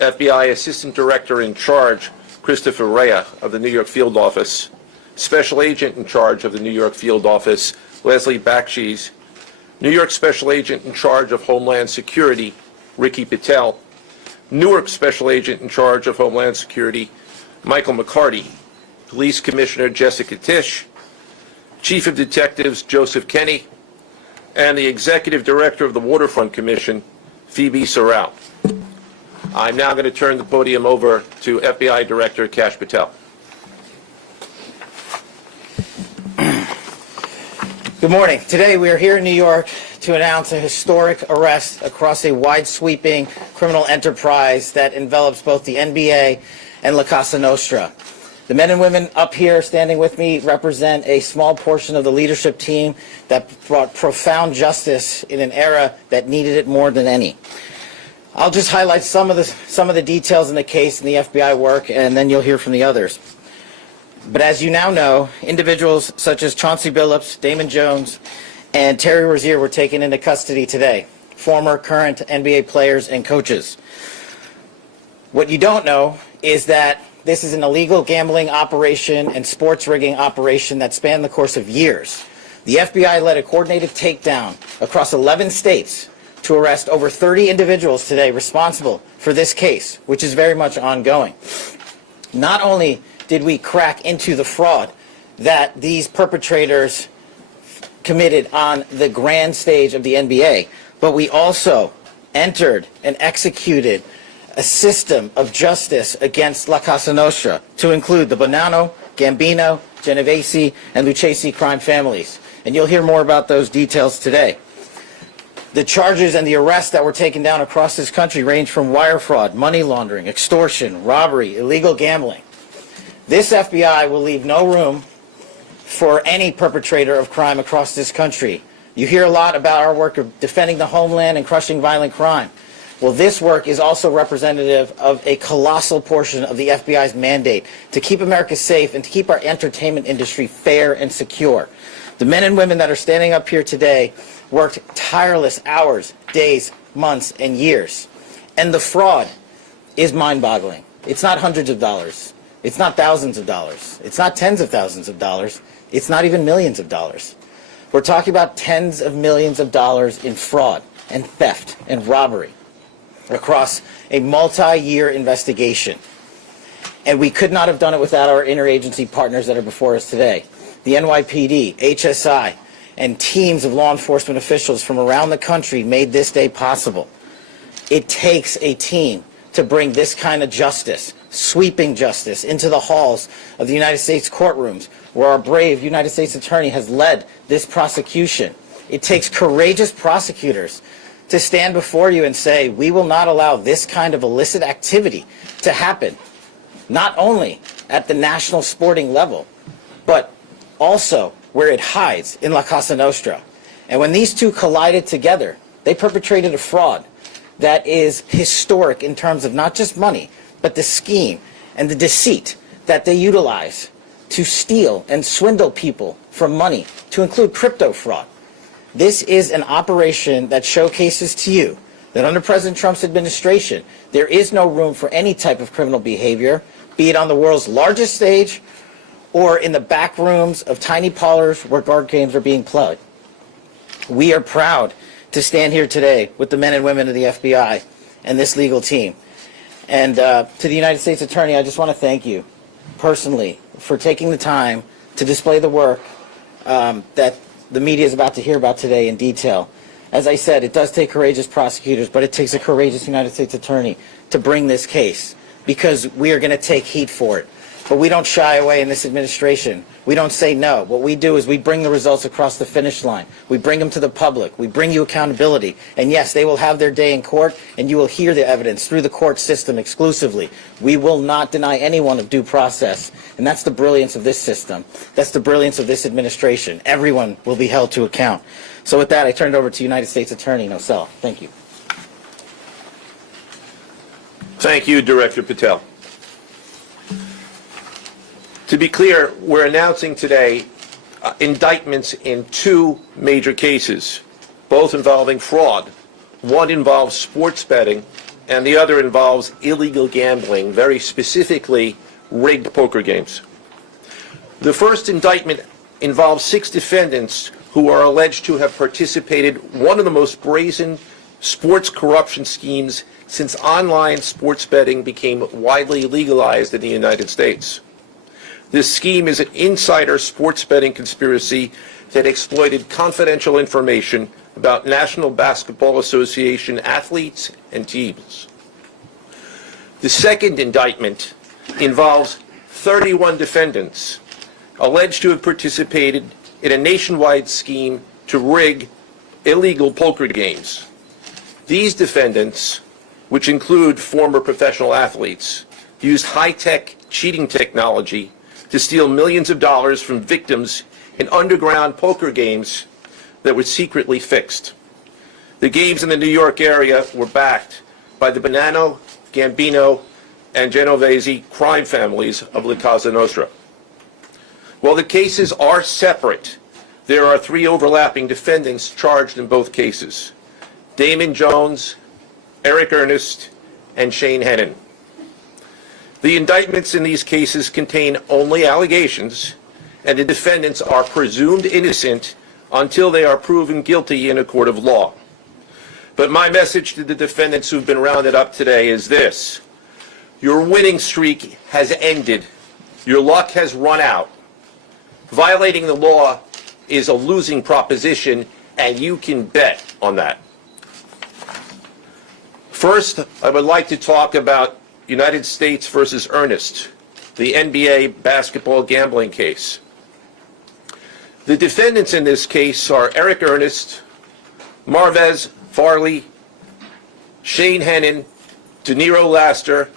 FBI Assistant Director in Charge, Christopher Rea of the New York Field Office, Special Agent in Charge of the New York Field Office, Leslie Bakshi's, New York Special Agent in Charge of Homeland Security, Ricky Patel, Newark Special Agent in Charge of Homeland Security, Michael McCarty, Police Commissioner Jessica Tisch, Chief of Detectives Joseph Kenny, and the Executive Director of the Waterfront Commission, Phoebe Sorrell. I'm now going to turn the podium over to FBI Director Kash Patel. Good morning. Today we are here in New York to announce a historic arrest across a wide-sweeping criminal enterprise that envelops both the NBA and Cosa Nostra. The men and women up here standing with me represent a small portion of the leadership team that brought profound justice in an era that needed it more than any. I'll just highlight some of the details in the case and the FBI work, and then you'll hear from the others. But as you now know, individuals such as Chauncey Billups, Damon Jones, and Terry Rozier were taken into custody today, former, current NBA players and coaches. What you don't know is that this is an illegal gambling operation and sports rigging operation that spanned the course of years. The FBI led a coordinated takedown across 11 states to arrest over 30 individuals today responsible for this case, which is very much ongoing. Not only did we crack into the fraud that these perpetrators committed on the grand stage of the NBA, but we also entered and executed a system of justice against La Cosa Nostra to include the Bonanno, Gambino, Genovese, and Lucchese crime families. And you'll hear more about those details today. The charges and the arrests that were taken down across this country range from wire fraud, money laundering, extortion, robbery, illegal gambling. This FBI will leave no room for any perpetrator of crime across this country. You hear a lot about our work of defending the homeland and crushing violent crime. Well, this work is also representative of a colossal portion of the FBI's mandate to keep America safe and to keep our entertainment industry fair and secure. The men and women that are standing up here today worked tireless hours, days, months, and years. And the fraud is mind-boggling. It's not hundreds of dollars. It's not thousands of dollars. It's not tens of thousands of dollars. It's not even millions of dollars. We're talking about tens of millions of dollars in fraud and theft and robbery across a multi-year investigation. And we could not have done it without our interagency partners that are before us today. The NYPD, HSI, and teams of law enforcement officials from around the country made this day possible. It takes a team to bring this kind of justice, sweeping justice, into the halls of the United States courtrooms, where our brave United States Attorney has led this prosecution. It takes courageous prosecutors to stand before you and say, we will not allow this kind of illicit activity to happen, not only at the national sporting level, but also where it hides in La Cosa Nostra. And when these two collided together, they perpetrated a fraud that is historic in terms of not just money, but the scheme and the deceit that they utilize to steal and swindle people for money, to include crypto fraud. This is an operation that showcases to you that under President Trump's administration, there is no room for any type of criminal behavior, be it on the world's largest stage or in the back rooms of tiny parlors where card games are being played. We are proud to stand here today with the men and women of the FBI and this legal team. And to the United States Attorney, I just want to thank you personally for taking the time to display the work that the media is about to hear about today in detail. As I said, it does take courageous prosecutors, but it takes a courageous United States Attorney to bring this case, because we are going to take heat for it. But we don't shy away in this administration. We don't say no. What we do is we bring the results across the finish line. We bring them to the public. We bring you accountability. And yes, they will have their day in court, and you will hear the evidence through the court system exclusively. We will not deny anyone of due process. And that's the brilliance of this system. That's the brilliance of this administration. Everyone will be held to account. So with that, I turn it over to United States Attorney Nosell. Thank you. Thank you, Director Patel. To be clear, we're announcing today indictments in two major cases, both involving fraud. One involves sports betting, and the other involves illegal gambling, very specifically rigged poker games. The first indictment involves 6 defendants who are alleged to have participated in one of the most brazen sports corruption schemes since online sports betting became widely legalized in the United States. This scheme is an insider sports betting conspiracy that exploited confidential information about National Basketball Association athletes and teams. The second indictment involves 31 defendants alleged to have participated in a nationwide scheme to rig illegal poker games. These defendants, which include former professional athletes, used high-tech cheating technology to steal millions of dollars from victims in underground poker games that were secretly fixed. The games in the New York area were backed by the Bonanno, Gambino, and Genovese crime families of the Cosa Nostra. While the cases are separate, there are 3 overlapping defendants charged in both cases: Damon Jones, Eric Ernest, and Shane Hennon. The indictments in these cases contain only allegations, and the defendants are presumed innocent until they are proven guilty in a court of law. But my message to the defendants who've been rounded up today is this: your winning streak has ended. Your luck has run out. Violating the law is a losing proposition, and you can bet on that. First, I would like to talk about United States versus Ernest, the NBA basketball gambling case. The defendants in this case are Eric Ernest, Marvez Farley, Shane Hennon, De Niro Laster,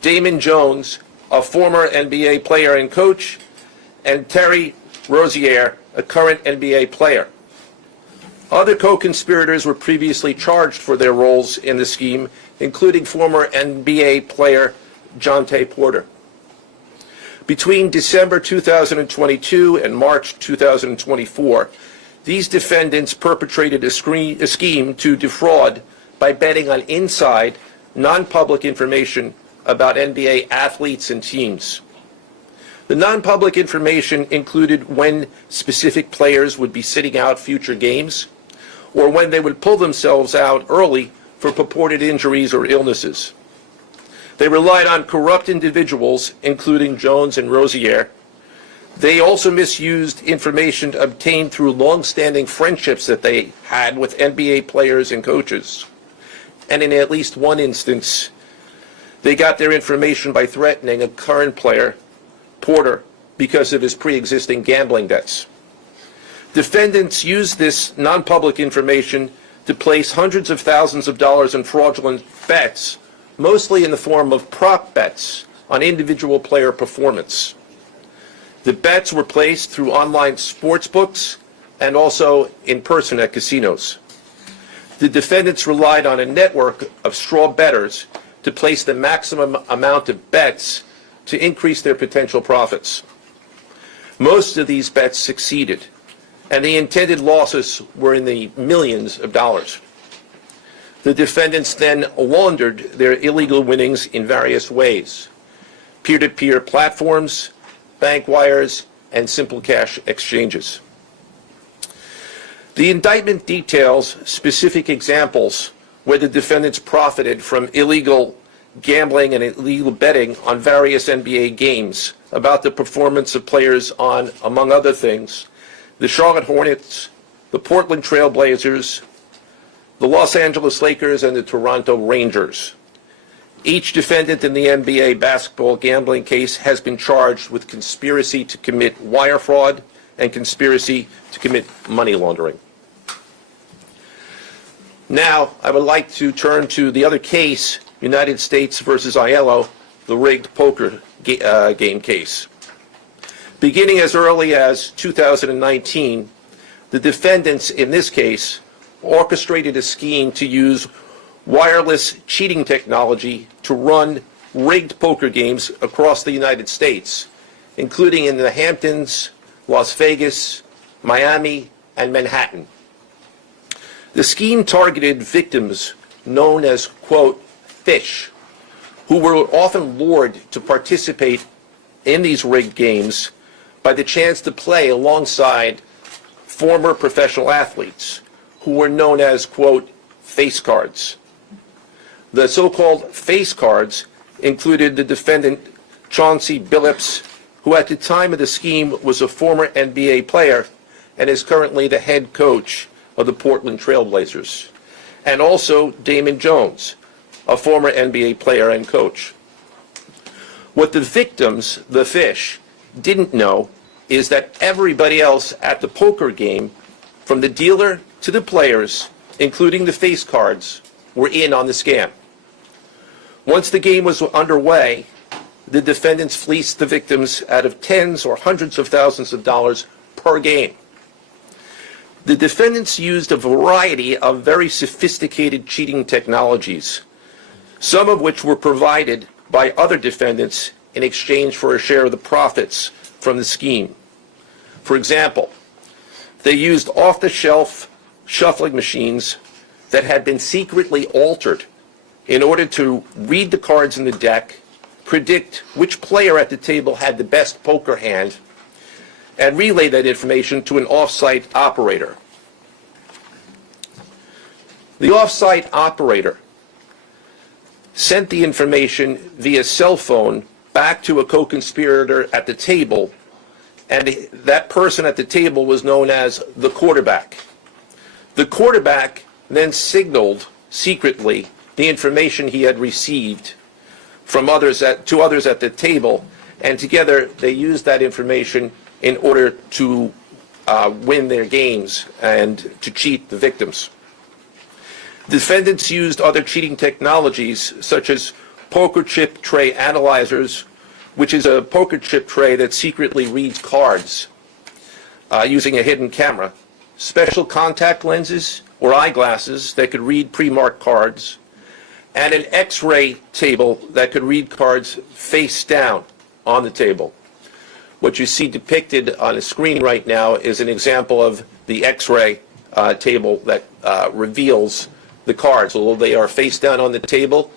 Damon Jones, a former NBA player and coach, and Terry Rozier, a current NBA player. Other co-conspirators were previously charged for their roles in the scheme, including former NBA player Jontay Porter. Between December 2022 and March 2024, these defendants perpetrated a scheme to defraud by betting on inside, non-public information about NBA athletes and teams. The non-public information included when specific players would be sitting out future games, or when they would pull themselves out early for purported injuries or illnesses. They relied on corrupt individuals, including Jones and Rozier. They also misused information obtained through long-standing friendships that they had with NBA players and coaches. And in at least one instance, they got their information by threatening a current player, Porter, because of his pre-existing gambling debts. Defendants used this non-public information to place hundreds of thousands of dollars in fraudulent bets, mostly in the form of prop bets on individual player performance. The bets were placed through online sports books and also in person at casinos. The defendants relied on a network of straw bettors to place the maximum amount of bets to increase their potential profits. Most of these bets succeeded, and the intended losses were in the millions of dollars. The defendants then laundered their illegal winnings in various ways: peer-to-peer platforms, bank wires, and simple cash exchanges. The indictment details specific examples where the defendants profited from illegal gambling and illegal betting on various NBA games about the performance of players on, among other things, the Charlotte Hornets, the Portland Trail Blazers, the Los Angeles Lakers, and the Toronto Rangers. Each defendant in the NBA basketball gambling case has been charged with conspiracy to commit wire fraud and conspiracy to commit money laundering. Now, I would like to turn to the other case, United States versus Aiello, the rigged poker game case. Beginning as early as 2019, the defendants in this case orchestrated a scheme to use wireless cheating technology to run rigged poker games across the United States, including in the Hamptons, Las Vegas, Miami, and Manhattan. The scheme targeted victims known as, quote, fish, who were often lured to participate in these rigged games by the chance to play alongside former professional athletes who were known as, quote, face cards. The so-called face cards included the defendant Chauncey Billups, who at the time of the scheme was a former NBA player and is currently the head coach of the Portland Trail Blazers, and also Damon Jones, a former NBA player and coach. What the victims, the fish, didn't know is that everybody else at the poker game, from the dealer to the players, including the face cards, were in on the scam. Once the game was underway, the defendants fleeced the victims out of tens or hundreds of thousands of dollars per game. The defendants used a variety of very sophisticated cheating technologies, some of which were provided by other defendants in exchange for a share of the profits from the scheme. For example, they used off-the-shelf shuffling machines that had been secretly altered in order to read the cards in the deck, predict which player at the table had the best poker hand, and relay that information to an off-site operator. The off-site operator sent the information via cell phone back to a co-conspirator at the table, and that person at the table was known as the quarterback. The quarterback then signaled secretly the information he had received from others to others at the table, and together they used that information in order to win their games and to cheat the victims. Defendants used other cheating technologies such as poker chip tray analyzers, which is a poker chip tray that secretly reads cards using a hidden camera, special contact lenses or eyeglasses that could read pre-marked cards, and an X-ray table that could read cards face down on the table. What you see depicted on the screen right now is an example of the X-ray table that reveals the cards. Although they are face down on the table,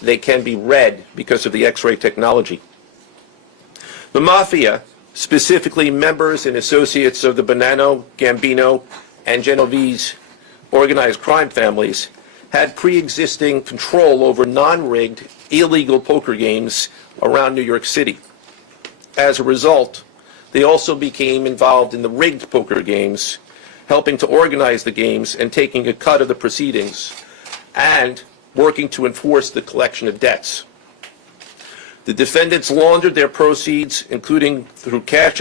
they can be read because of the X-ray technology. The Mafia, specifically members and associates of the Bonanno, Gambino, and Genovese organized crime families, had pre-existing control over non-rigged, illegal poker games around New York City. As a result, they also became involved in the rigged poker games, helping to organize the games and taking a cut of the proceedings, and working to enforce the collection of debts. The defendants laundered their proceeds, including through cash